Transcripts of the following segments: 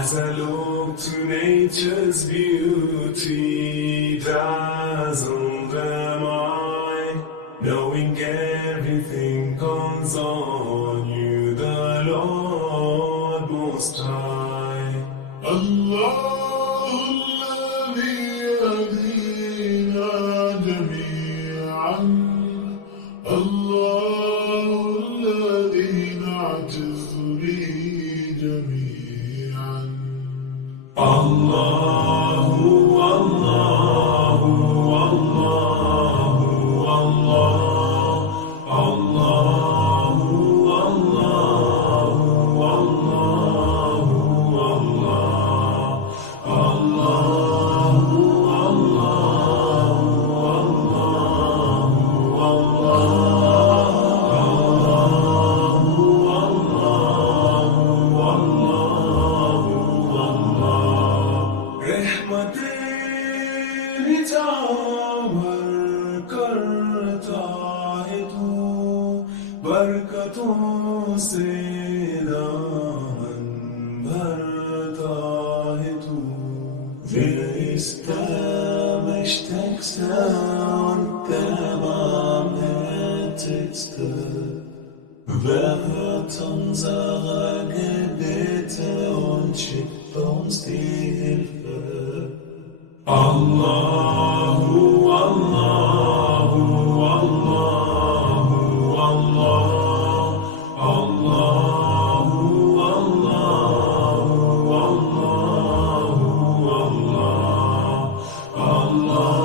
As I look to nature's beauty, dazzled am I, knowing everything comes on you, the Lord Most High. الله الذي يهدينا جميعا، الله الذي نعجز به جميعا. Allahu, Allahu, Allahu, Allah, Allahu, Allahu, Allahu, Allah, रहमतें निछावर करता है तू, बरकतों से दामन भरता है तू. Will ist der Mächtigste und der Barmherzigste. Wer hört unsere Gebete und schickt uns die Hilfe? Allahu, Allahu, Allahu, Allah, Allahu, Allahu, Allahu, Allahu,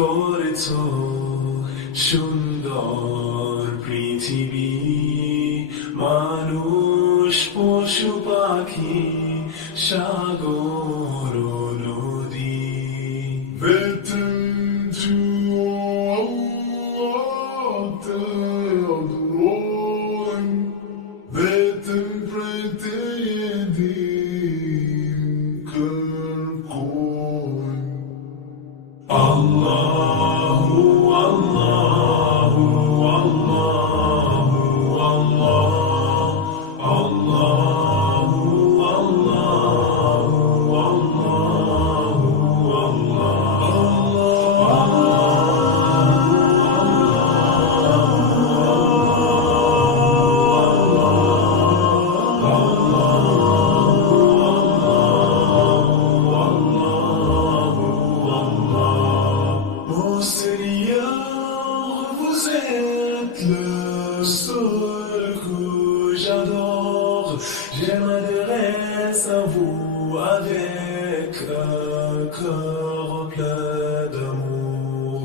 করেছো সুন্দর পৃথিবী, মানুষ পশু পাখি সাগর নদী. Bitten to Allah تدعون bitten pretending كالكون. Allahu, Allahu, Allahu, Allah, Allahu, Allahu, Mon Seigneur, vous êtes le seul que j'adore. Je m'adresse à vous avec un cœur plein d'amour.